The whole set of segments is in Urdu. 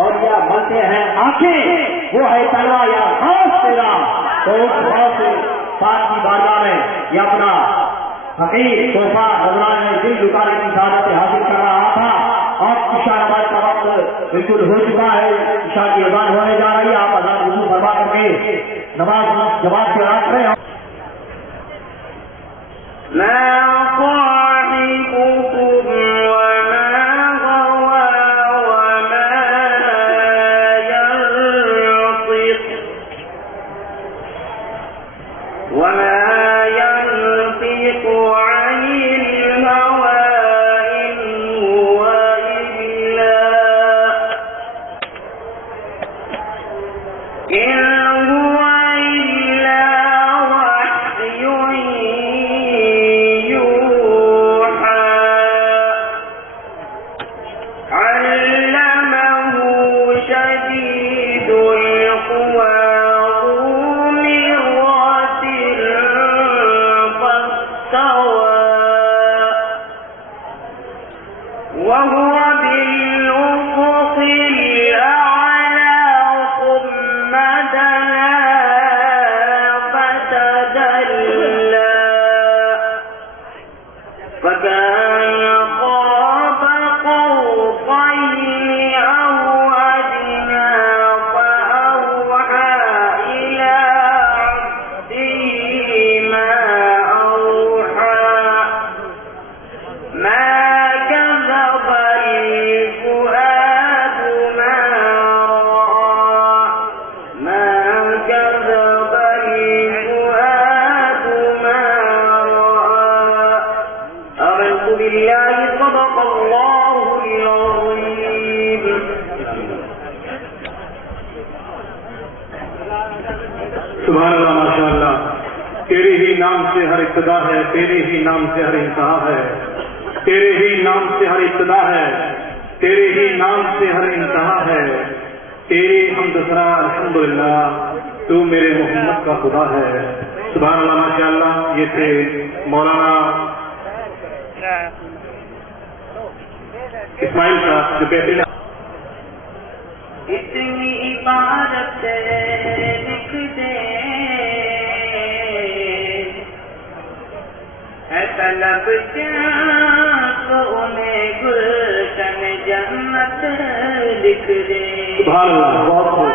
اولیاء بنتے ہیں آنکھیں، وہ ہے تلوا یا غوث تیرا، تو اس غوث پاک کی بارگاہ میں یہ اپنا حقیق تحفہ حضرات میں دل جھکا کی سعادت حاصل کر رہا تھا۔ اور عشاء نماز کا وقت بالکل ہو چکا ہے، عشاء کی اذان ہونے جا رہی ہے، آپ اذان وضو فرما کر کے نماز جماعت کے رات کریں۔ سبحان اللہ، ماشاء اللہ، تیرے ہی نام سے ہر ابتدا ہے، تیرے ہی نام سے ہر انتہا ہے، تیرے ہی نام سے ہر ابتدا ہے، تیرے ہی نام سے ہر انتہا ہے، تیری حمد ثنا الحمدللہ، تو میرے محمد کا خدا ہے۔ سبحان اللہ، ماشاء اللہ۔ یہ تھے مولانا اسماعیل صاحب جو کہتے ہیں اتنی عبادت لکھ دے ہے طلب کیا تو انہیں گلشن جنت لکھ دے۔ سبحان اللہ، بہت خوب۔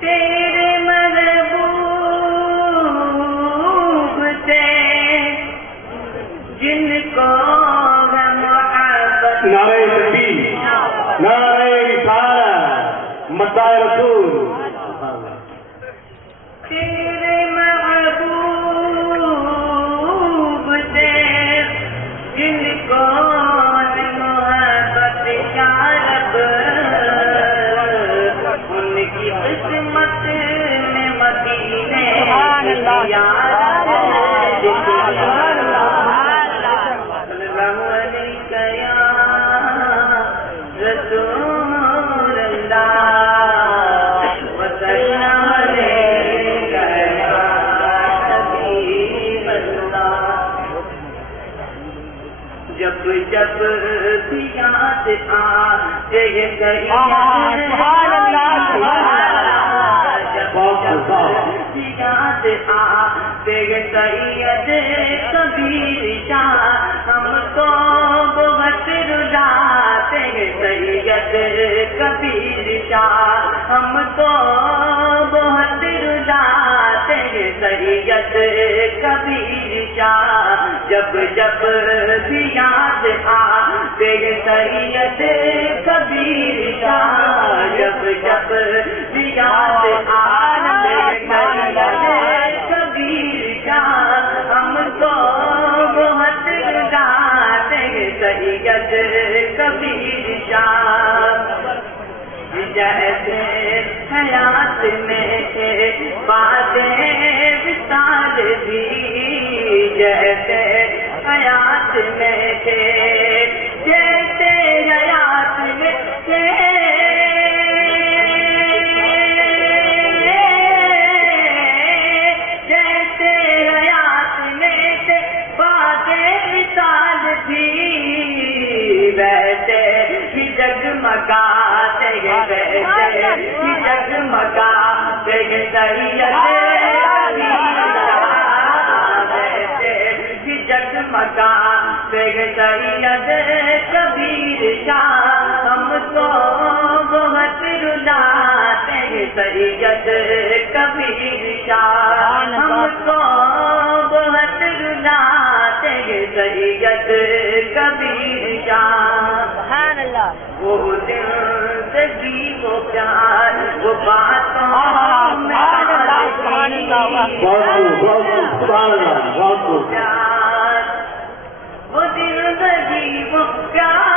تیرے محبوب سے جن کو محبت، نعرہ تکبیر، نعرہ رسالت، مداح رسول۔ تیرے محبوب سے جن کو محبت کا رب، ان کی قسمت میں مدینے جب جب بھی یاد آتے سبحان اللہ، جب بھی یاد آتے سید کبیر شاہ، ہم کو بہت رلاتے سید کبیر شاہ، ہم کو بہت رلاتے سید کبیر شاہ، جب جب بھی یاد آتے سید کبیر شاہ، جب جب بھی یاد آتے سید کبیر شاہ، ہم کو بہت رلاتے سید کبیر شاہ، جیسے حیات میں باتیں وصال بھی، جیسے حیات میں تھے، جیسے حیات میں تھے، جیسے حیات میں تھے باتیں وصال تھی، ویسے ہی جگمگاتے جگمگا بیگ سید کبیر شاہ ہم کو بہت رلاتے ہیں سید کبیر شاہ ہم کو بہت رلاتے ہیں سید کبیر شاہ وہ زندگی وہ پیار وہ باتوں میں پیار وہ زندگی وہ پیار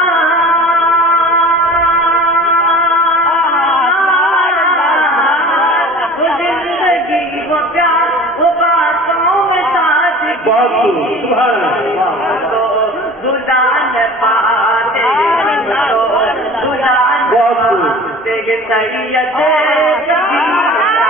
وہ زندگی وہ پیار وہ باتوں میں ساتھ دلان پاتے دلان پاتے سید